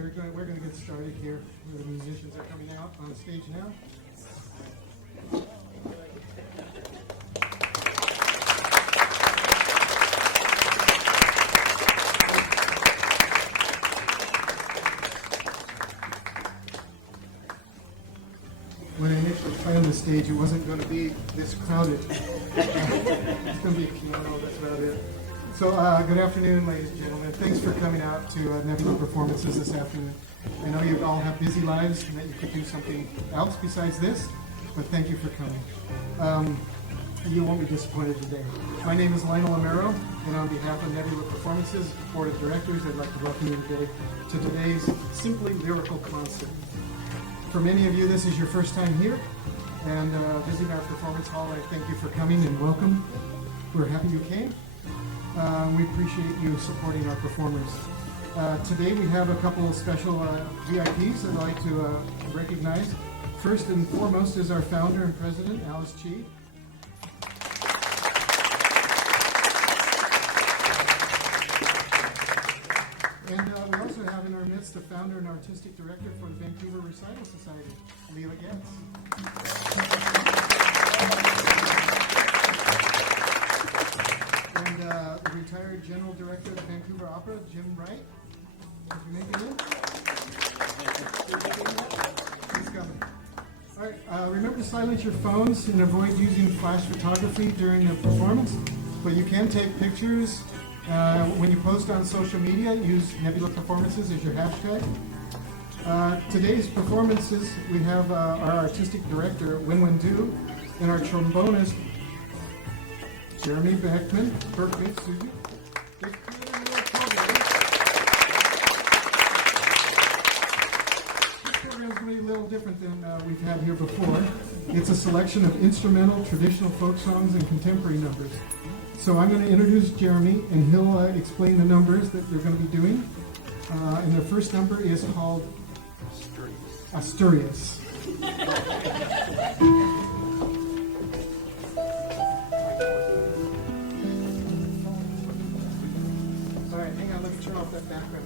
we're going to get started here. The musicians are coming out on stage now. When I initially planned the stage, it wasn't going to be this crowded. It's going to be a piano, that's about it. So, good afternoon, ladies and gentlemen. Thanks for coming out to Nebula Performances this afternoon. I know you all have busy lives and that you could do something else besides this, but thank you for coming. You won't be disappointed today. My name is Lynol Amero, and on behalf of Nebula Performances Board of Directors, I'd like to welcome you today to today's Simply Lyrical concert. For many of you, this is your first time here, and visiting our performance hall. I thank you for coming and welcome. We're happy you came. We appreciate you supporting our performers. Today we have a couple of special VIPs I'd like to recognize. First and foremost is our founder and president, Chee. And we also have in our midst the founder and artistic director for the Vancouver Recital Society, Leela Getz. And the retired general director of the Vancouver Opera, Jim Wright. Did you make it in? He's coming. All right, remember to silence your phones and avoid using flash photography during the performance, but you can take pictures. When you post on social media, use Nebula Performances as your hashtag. Today's performances, we have our artistic director, Wenwen Du, and our trombonist, Berkman. Excuse me. This program is going to be a little different than we've had here before. It's a selection of instrumental, traditional folk songs and contemporary numbers. So I'm going to introduce Jeremy, and he'll explain the numbers that they're going to be doing. And the first number is called Asturias. All right, hang on, let me turn off that background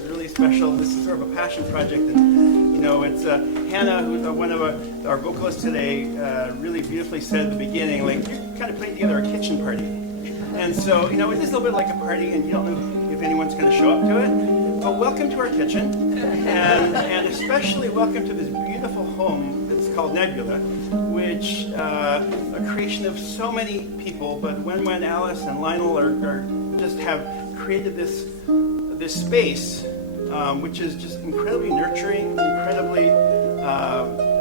is really special. This is sort of a passion project, and you know, it's Hannah, who's one of our vocalists today, really beautifully said at the beginning, like, you're kind of putting together a kitchen party. And so, you know, it is a little bit like a party, and you don't know if anyone's going to show up to it. But welcome to our kitchen, and especially welcome to this beautiful home that's called Nebula, which a creation of so many people, but Wenwen, Alice, and Lynol are just have created this space, which is just incredibly nurturing, incredibly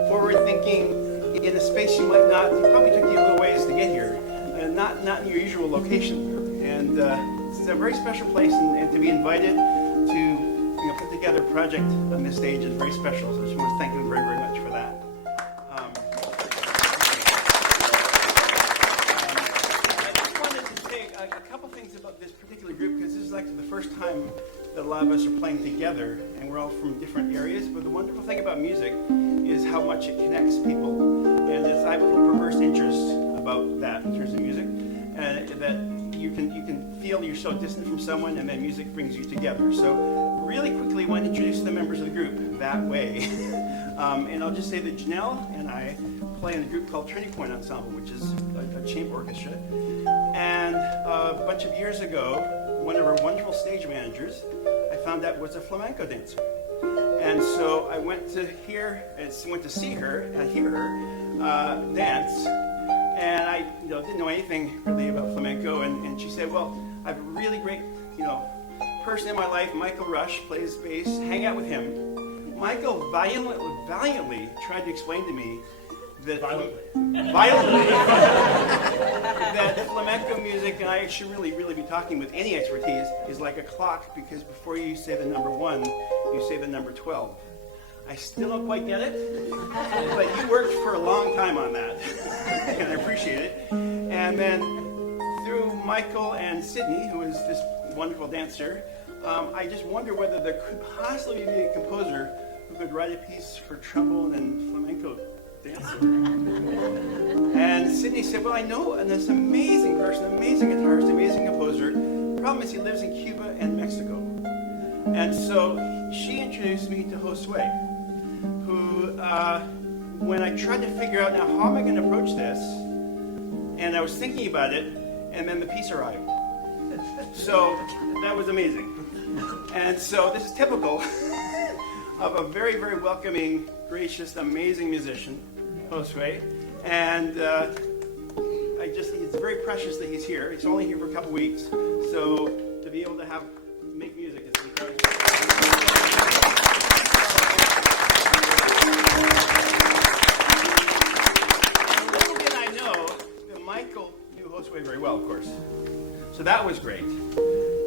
forward-thinking, in a space you probably took you a little ways to get here, not in your usual location. And it's a very special place, and to be invited to put together a project on this stage is very special. So I just want to thank you very, very much for that. I just wanted to say a couple things about this particular group, because this is like the first time that a lot of us are playing together, and we're all from different areas. But the wonderful thing about music is how much it connects people, and I have a little perverse interest about that in terms of music, and that you can feel you're so distant from someone, and then music brings you together. So really quickly, I want to introduce the members of the group that way. And I'll just say that Janelle and I play in a group called Turning Point Ensemble, which is a chamber orchestra. And a bunch of years ago, one of our wonderful stage managers, I found out was a flamenco dancer. And so I went to see her and hear her dance. And I didn't know anything really about flamenco, and she said, well, I have a really great person in my life, Michael Rush, plays bass, hang out with him. Michael valiantly tried to explain to me that that flamenco music, and I should really be talking with any expertise, is like a clock, because before you say the number 1, you say the number 12. I still don't quite get it, but you worked for a long time on that, and I appreciate it. And then through Michael and Sydney, who is this wonderful dancer, I just wonder whether there could possibly be a composer who could write a piece for trombone and flamenco dancer. And Sydney said, well, I know this amazing person, amazing guitarist, amazing composer. The problem is he lives in Cuba and Mexico. And so she introduced me to Josue, who, when I tried to figure out, now, how am I going to approach this? And I was thinking about it, and then the piece arrived. So that was amazing. And so this is typical of a very, very welcoming, gracious, amazing musician, Josue. And it's very precious that he's here. He's only here for a couple weeks. So to be able to make music is encouraging. Little did I know that Michael knew Josue very well, of course. So that was great.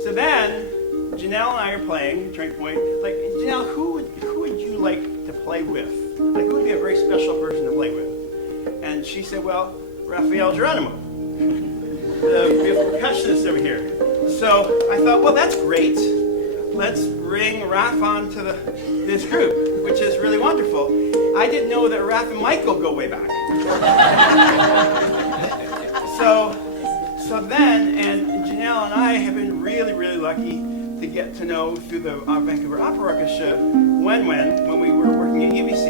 So then, Janelle and I are playing Turning Point. Like, Janelle, who would you like to play with? Like, who would be a very special person to play with? And she said, well, Raphael Geronimo, the beautiful percussionist over here. So I thought, well, that's great. Let's bring Raph on to this group, which is really wonderful. I didn't know that Raph and Michael go way back. So then, and Janelle and I have been really, really lucky to get to know through the Vancouver Opera Orchestra when we were working at UBC.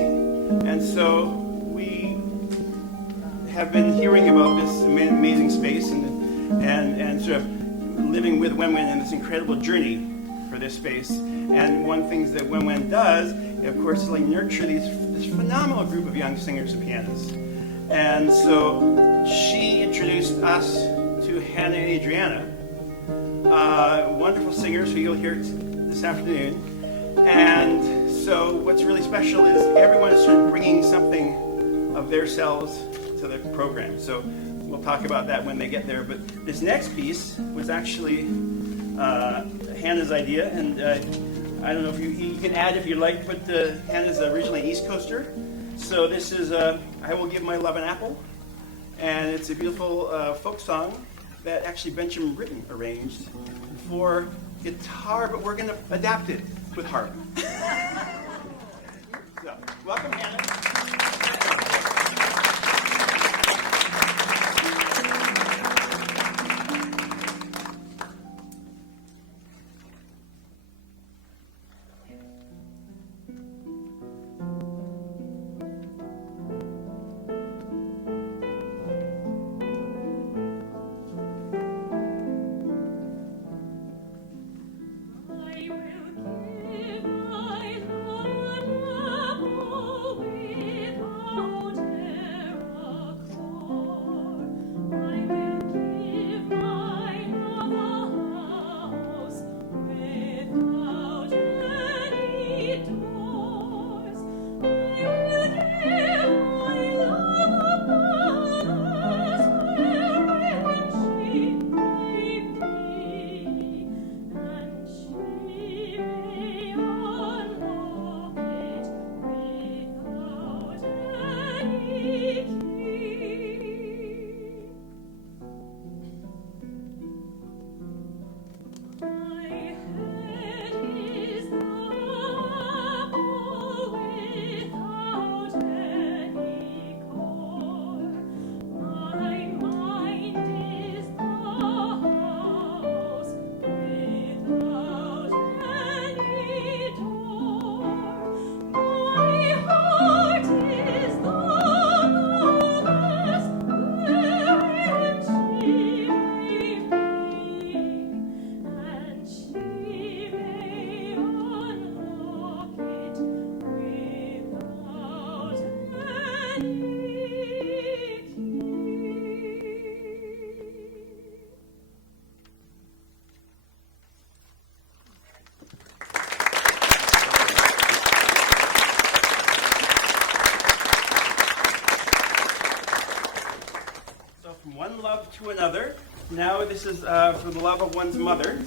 And so we have been hearing about this amazing space and sort of living with Wenwen in this incredible journey for this space. And one thing that Wenwen does, of course, is like nurture this phenomenal group of young singers and pianists. And so she introduced us to Hannah and Adriana, wonderful singers who you'll hear this afternoon. And so what's really special is everyone is sort of bringing something of their selves to the program. So we'll talk about that when they get there. But this next piece was actually Hannah's idea, and I don't know if you can add if you like, but Hannah's originally an East Coaster. So this is I Will Give My Love an Apple, and it's a beautiful folk song that actually Benjamin Britten arranged for guitar, but we're going to adapt it with harp. So, welcome, Hannah. to another. Now this is for the love of one's mother,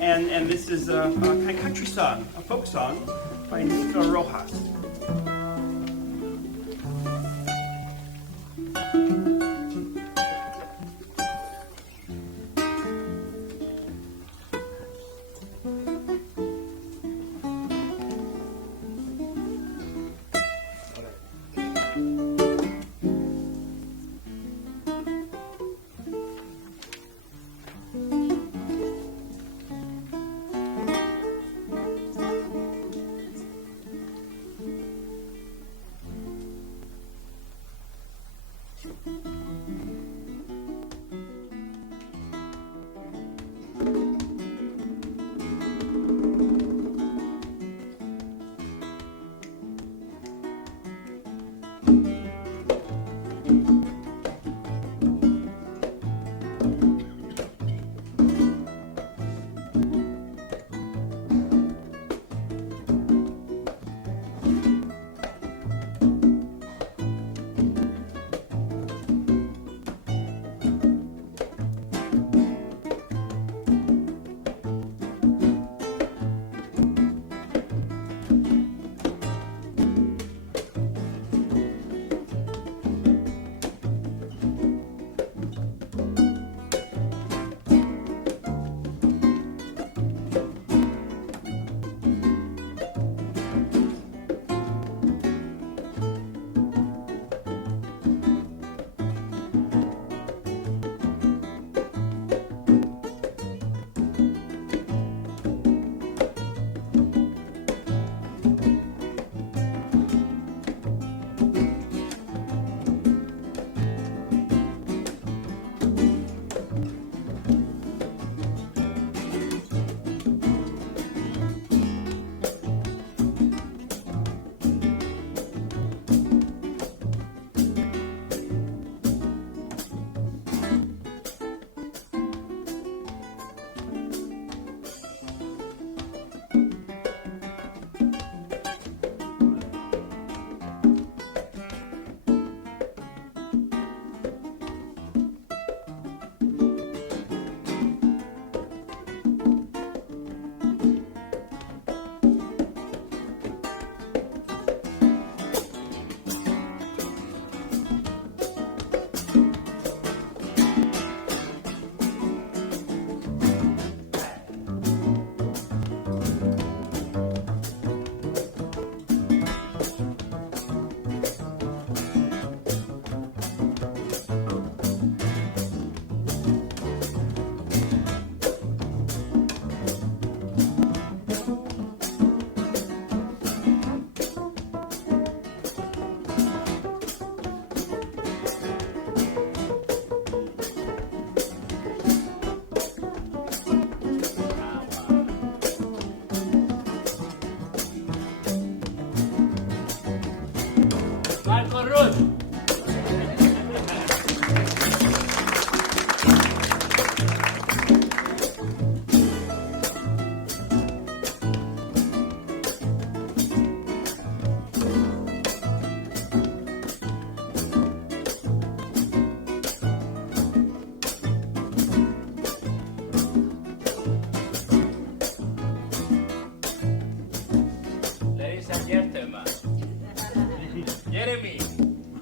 and this is a kind of country song, a folk song by Nico Rojas.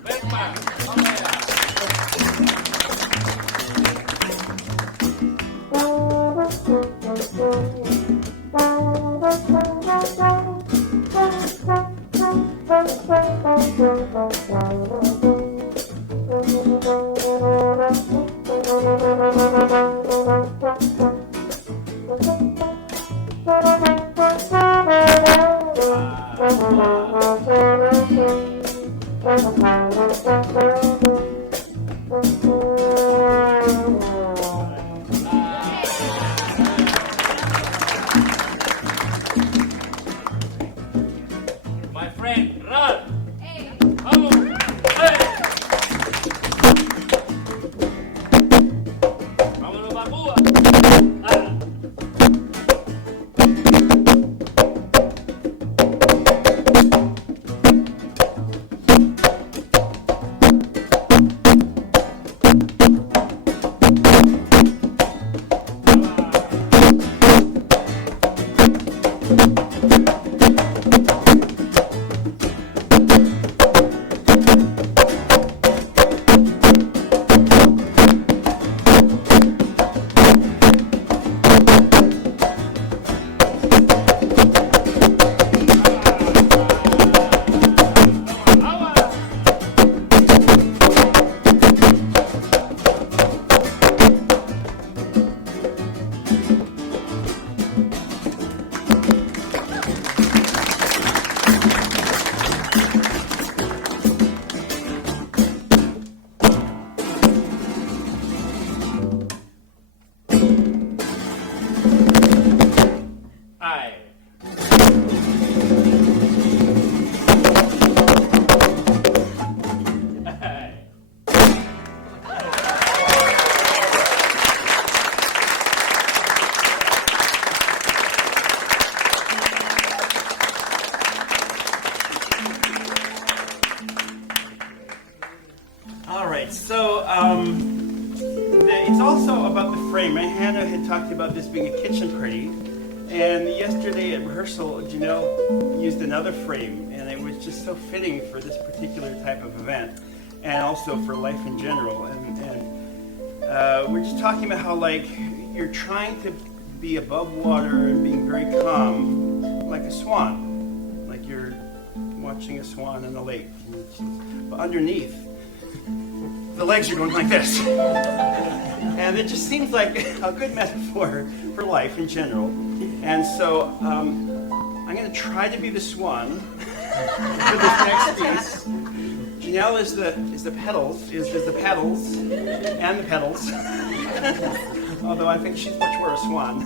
Berkman, my friend, run! Hey! Vamos! Hey! Vámonos, Papúa! Ah. It's also about the frame. Hannah had talked about this being a kitchen party, and yesterday at rehearsal, Janelle used another frame, and it was just so fitting for this particular type of event, and also for life in general. And we're just talking about how, like, you're trying to be above water and being very calm, like a swan, like you're watching a swan in a lake. But underneath, the legs are going like this. And it just seems like a good metaphor for life in general. And so I'm going to try to be the swan for this next piece. Janelle is the pedals, is the pedals, and the pedals. Although I think she's much more a swan.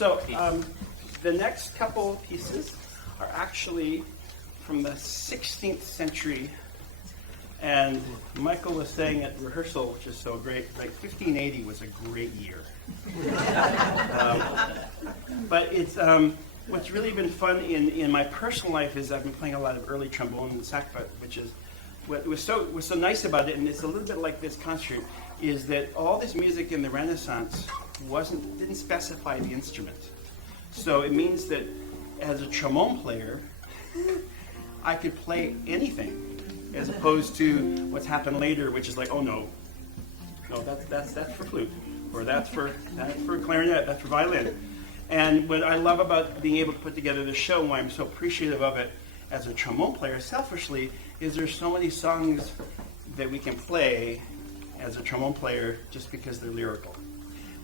So the next couple pieces are actually from the 16th century. And Michael was saying at rehearsal, which is so great, like 1580 was a great year. But it's what's really been fun in my personal life is I've been playing a lot of early trombone and saxophone, which is what was so nice about it, and it's a little bit like this concert, is that all this music in the Renaissance didn't specify the instrument. So it means that as a trombone player, I could play anything, as opposed to what's happened later, which is like, oh no, that's for flute, or that's for clarinet, that's for violin. And what I love about being able to put together this show, and why I'm so appreciative of it as a trombone player, selfishly, is there's so many songs that we can play as a trombone player just because they're lyrical.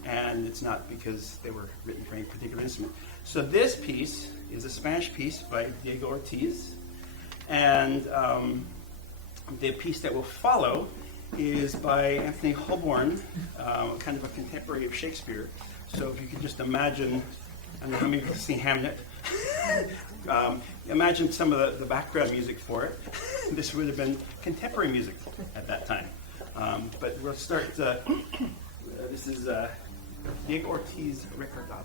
And it's not because they were written for any particular instrument. So this piece is a Spanish piece by Diego Ortiz. And the piece that will follow is by Anthony Holborn, kind of a contemporary of Shakespeare. So if you could just imagine, I don't know how many of you have seen Hamlet. Imagine some of the background music for it. This would have been contemporary music at that time. But we'll start, this is Diego Ortiz Recordado.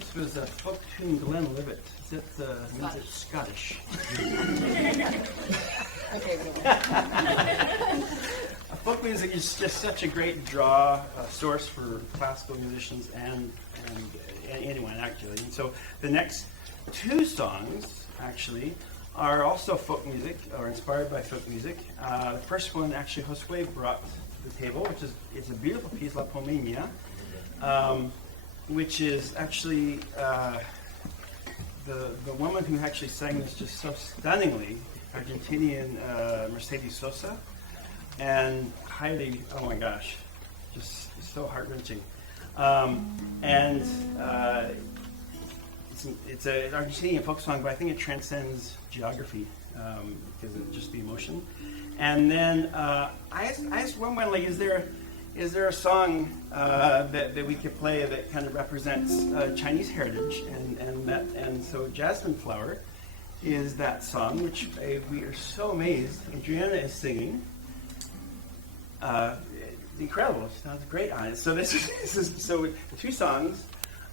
piece was a folk tune Glenlivet. Is it means it's Scottish? Folk music is just such a great draw source for classical musicians and anyone actually. And so the next two songs actually are also folk music or inspired by folk music. The first one actually Josue brought to the table, which is it's a beautiful piece, La Pomemia, which is actually the woman who actually sang this just so stunningly, Argentinian Mercedes Sosa, and highly, oh my gosh, just so heart-wrenching. It's an Argentinian folk song, but I think it transcends geography because of just the emotion. And then I asked Wenwen, like, is there a song that we could play that kind of represents Chinese heritage? And so Jasmine Flower is that song, which we are so amazed. Adriana is singing. Incredible. She sounds great on it. So this is so the two songs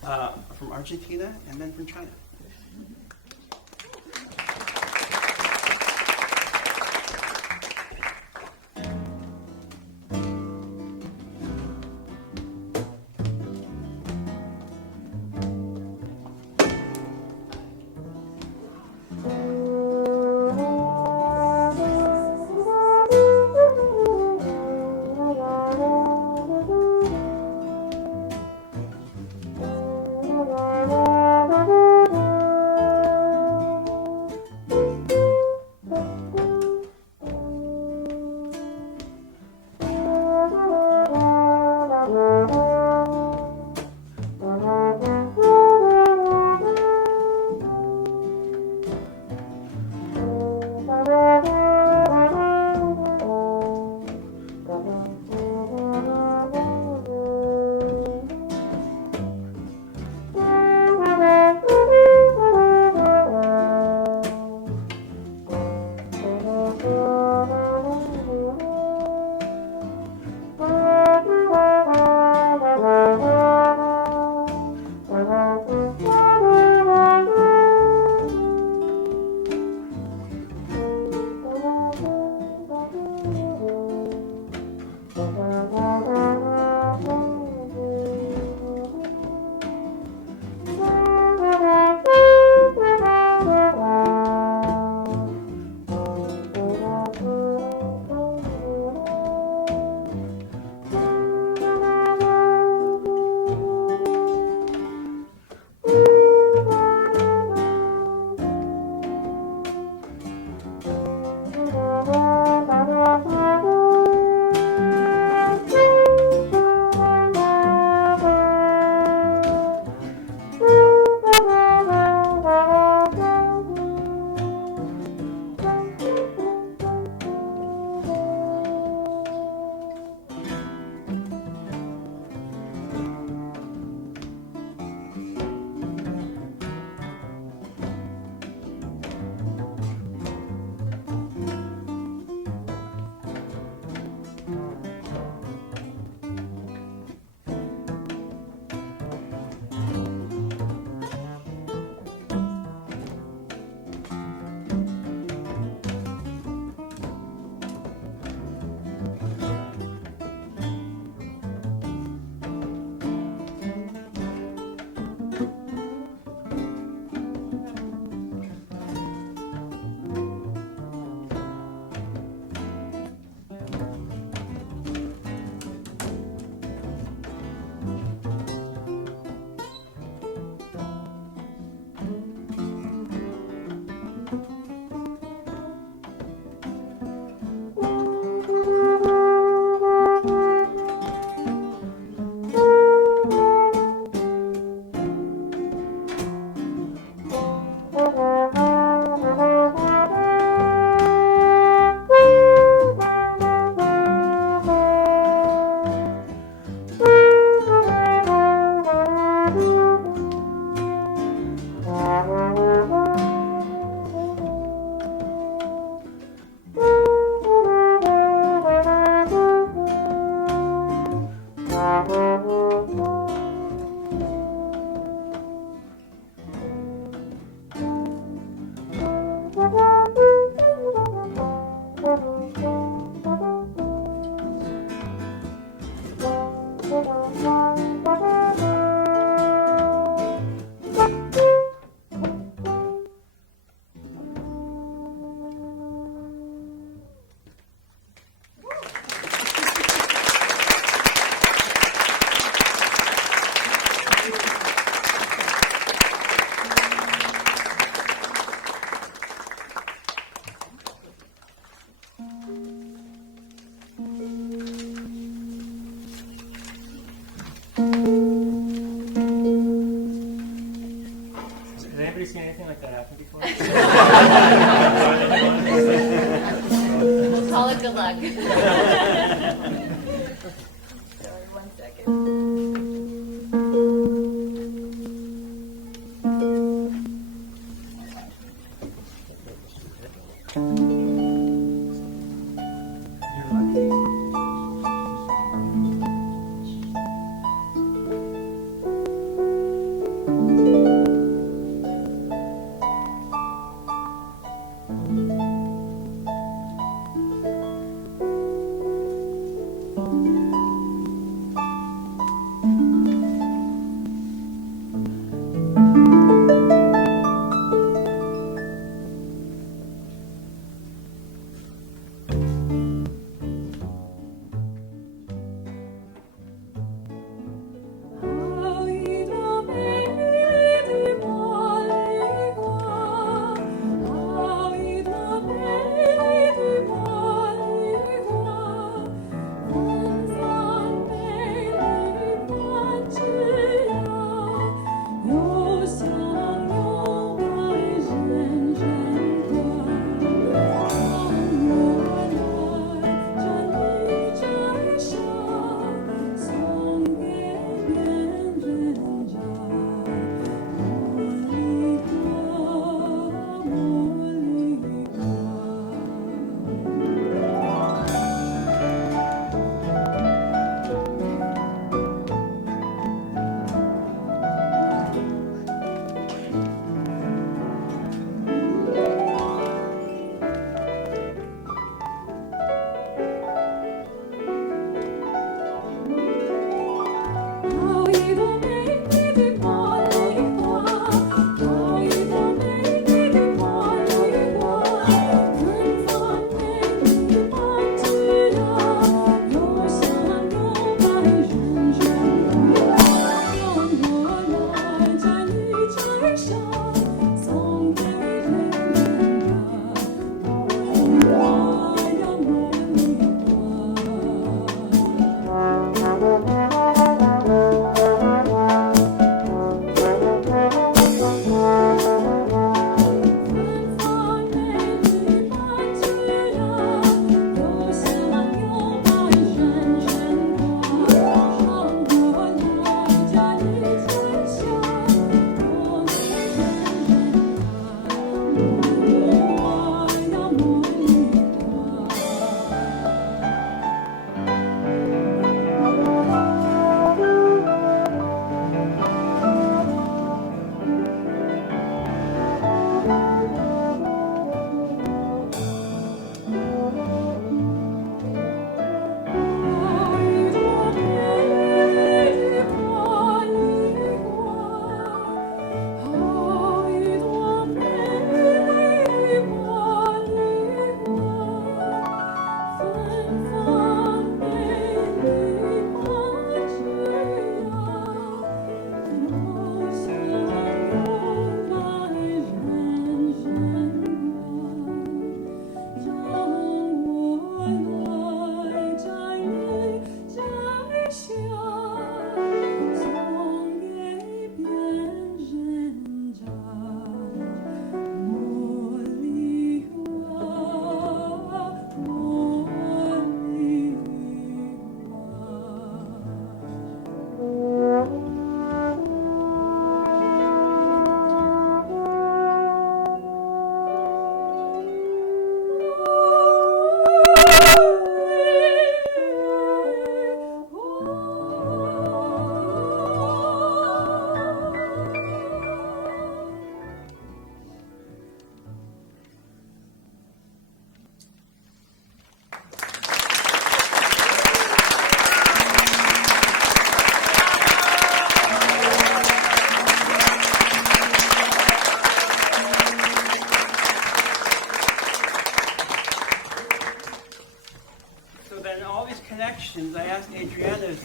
from Argentina and then from China.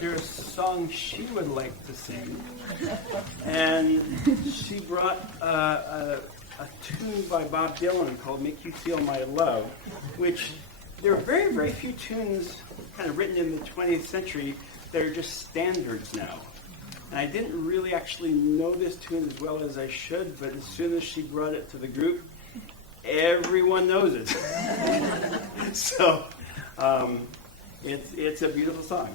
there's a song she would like to sing. And she brought a tune by Bob Dylan called Make You Feel My Love, which there are very, very few tunes kind of written in the 20th century that are just standards now. And I didn't really actually know this tune as well as I should, but as soon as she brought it to the group, everyone knows it. So it's a beautiful song.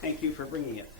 Thank you for bringing it.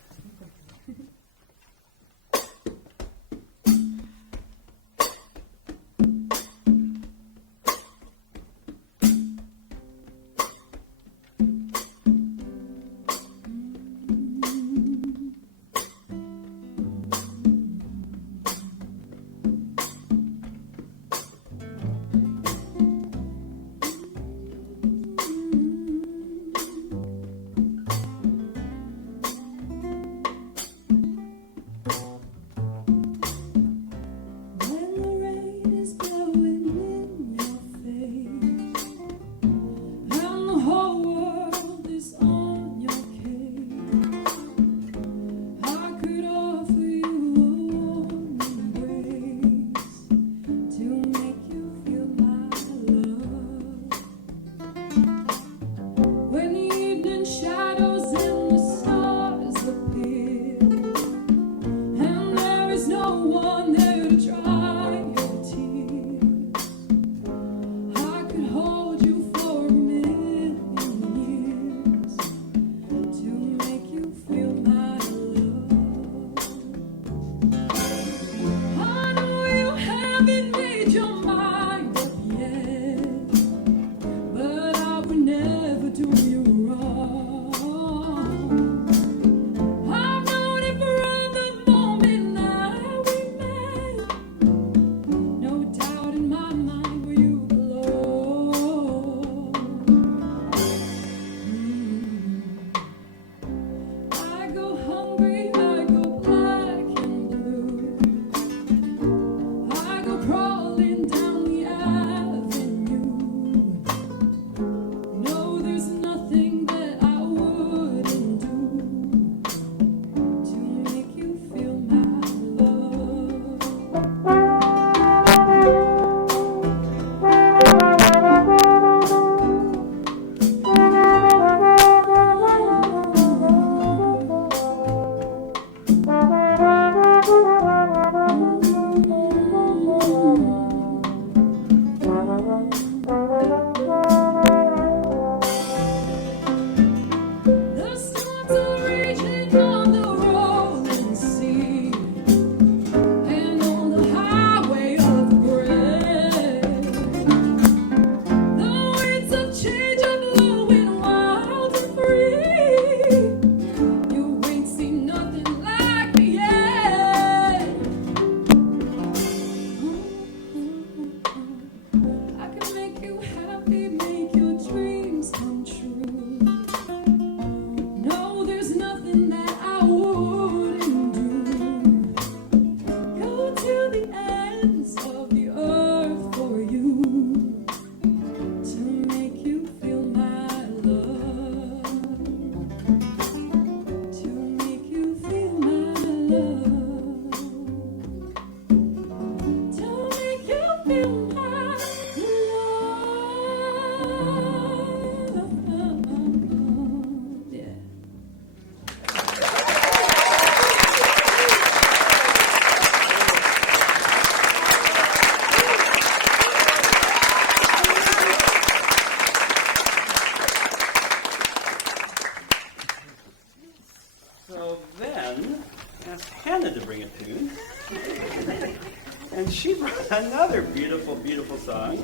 And she brought another beautiful, beautiful song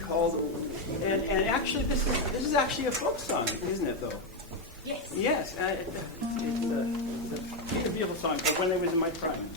called, and actually this is actually a folk song, isn't it though? Yes. Yes, it's a beautiful song called When I Was in My Prime.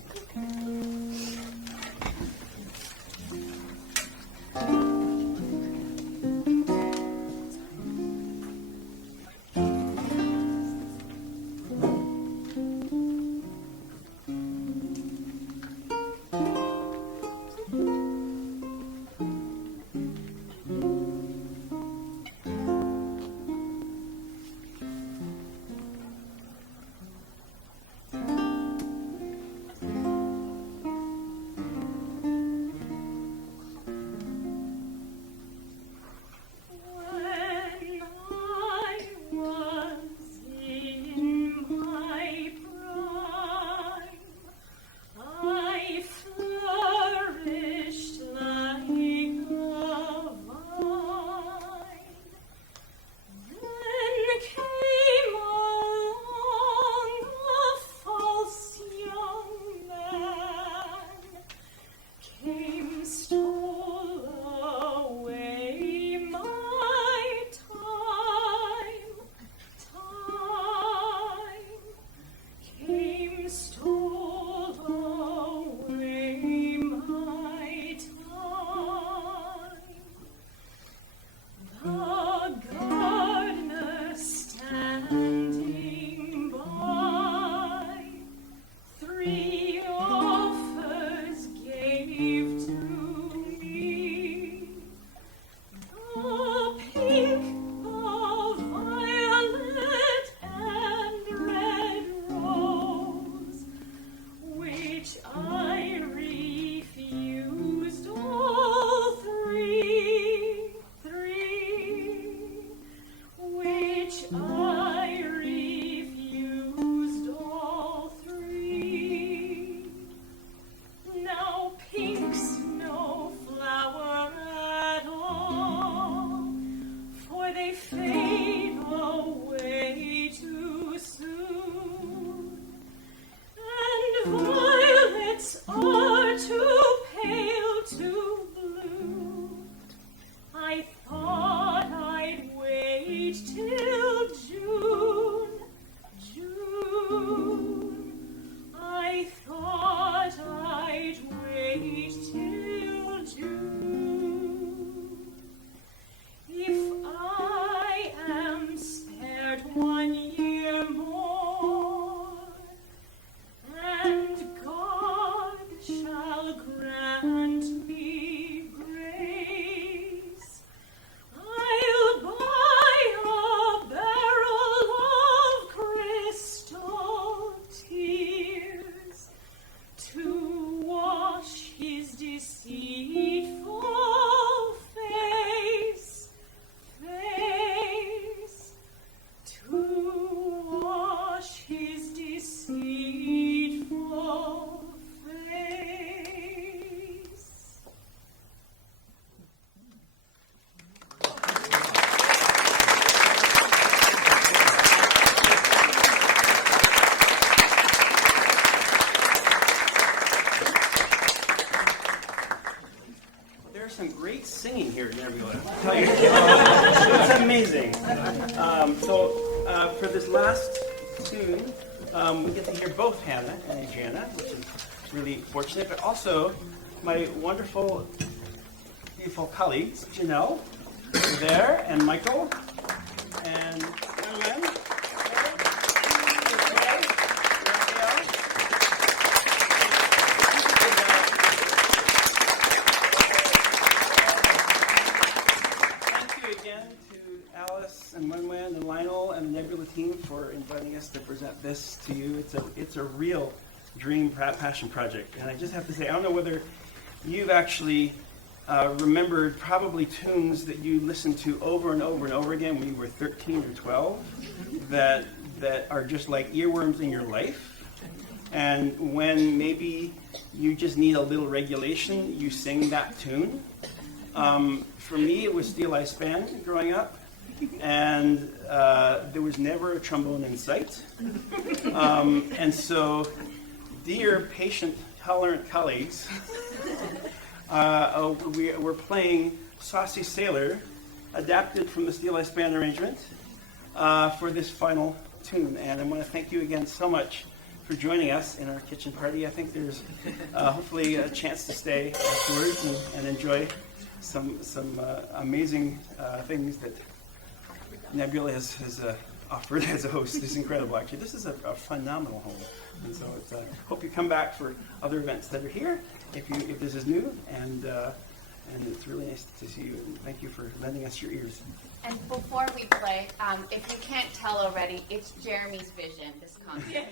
violets are too pale to bloom. I thought I'd wait till June. I thought I'd wait till June. If I am spared 1 year more, and God shall grant me grace, I'll buy a barrel of crystal tears to wash his deceitful face, to wash his deceitful face. There's some great singing here in Nebula. I'll tell you. It's amazing. For this last tune, we get to hear both Hannah and Adriana, which is really fortunate, but also my wonderful, beautiful colleagues, Janelle, over there, and Michael, and Wenwen, Raphael. Thank you again to Alice and Wenwen and Lynol and the Nebula team for inviting us to present this to you. It's a real dream passion project, and I just have to say, I don't know whether you've actually remembered probably tunes that you listened to over and over and over again when you were 13 or 12 that are just like earworms in your life, and when maybe you just need a little regulation, you sing that tune. For me, it was Steel Eye Span growing up, and there was never a trombone in sight. And so, dear patient, tolerant colleagues, we're playing Saucy Sailor, adapted from the Steel Eye Span arrangement, for this final tune. And I want to thank you again so much for joining us in our kitchen party. I think there's hopefully a chance to stay afterwards and enjoy some amazing things that Nebula has offered as a host. It's incredible, actually. This is a phenomenal home, and so hope you come back for other events that are here if this is new, and it's really nice to see you. And thank you for lending us your ears. And before we play, if you can't tell already, it's Jeremy's vision. This concert.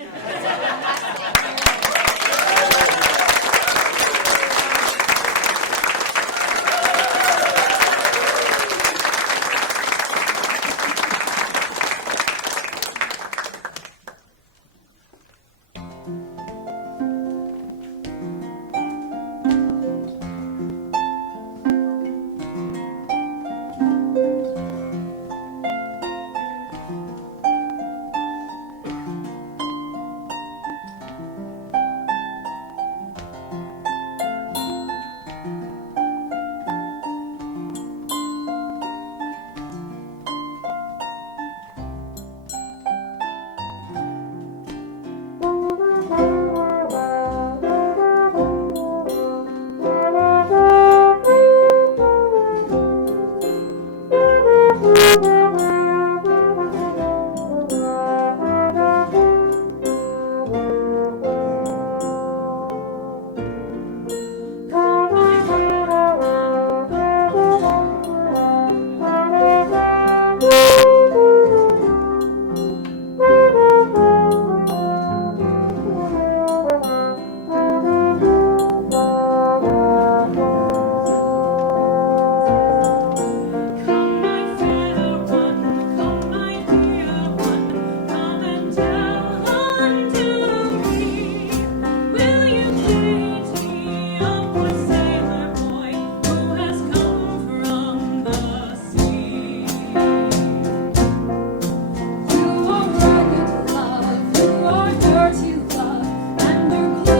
Dirty love, and they're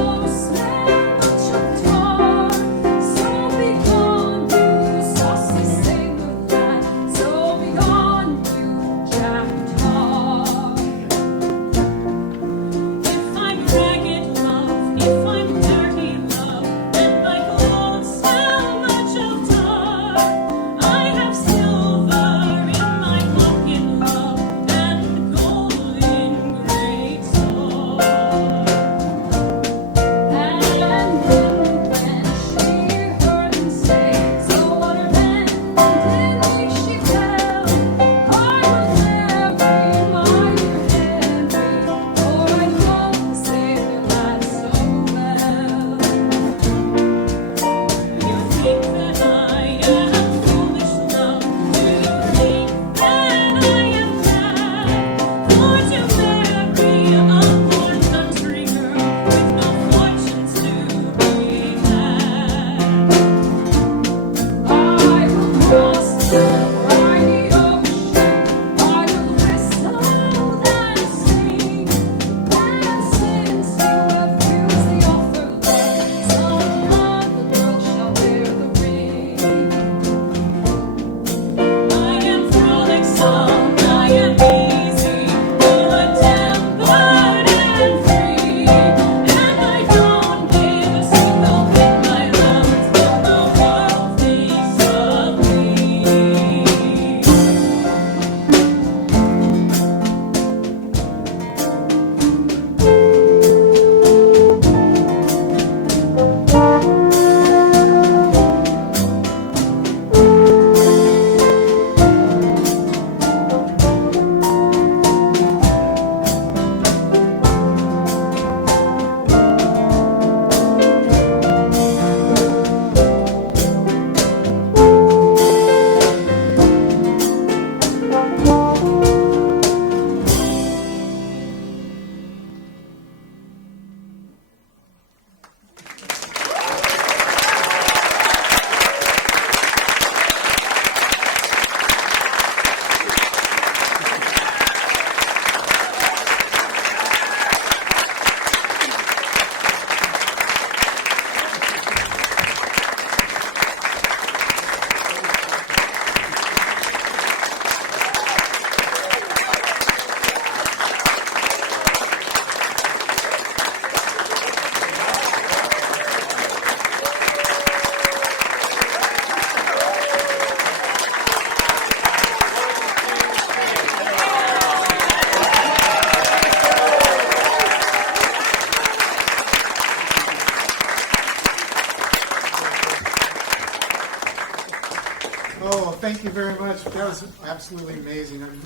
thank you very much. That was absolutely amazing. And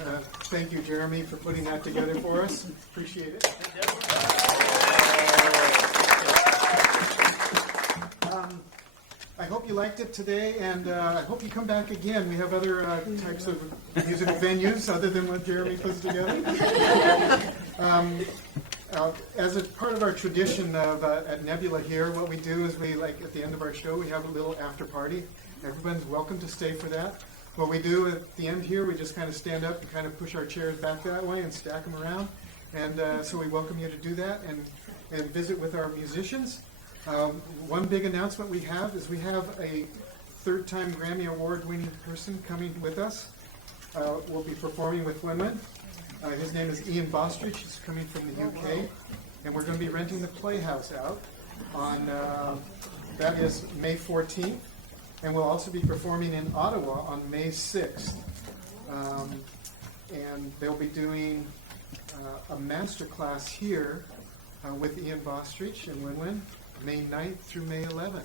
thank you, Jeremy, for putting that together for us. Appreciate it. I hope you liked it today, and I hope you come back again. We have other types of musical venues other than what Jeremy puts together. As a part of our tradition of at Nebula here, what we do is we, like at the end of our show, we have a little after party. Everyone's welcome to stay for that. What we do at the end here, we just kind of stand up and kind of push our chairs back that way and stack them around. And so we welcome you to do that and visit with our musicians. One big announcement we have is we have a third-time Grammy Award-winning person coming with us. We'll be performing with Wenwen. His name is Ian Bostrich. He's coming from the UK. And we're going to be renting the Playhouse out on, that is May 14th. And we'll also be performing in Ottawa on May 6th. And they'll be doing a master class here with Ian Bostrich and Wenwen, May 9th through May 11th.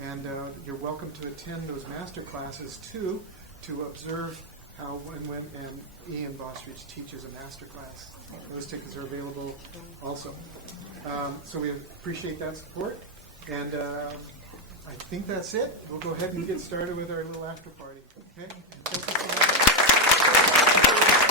And you're welcome to attend those master classes too, to observe how Wenwen and Ian Bostrich teaches a master class. Those tickets are available also. So we appreciate that support. And I think that's it. We'll go ahead and get started with our little after party. Okay? Thank you so much.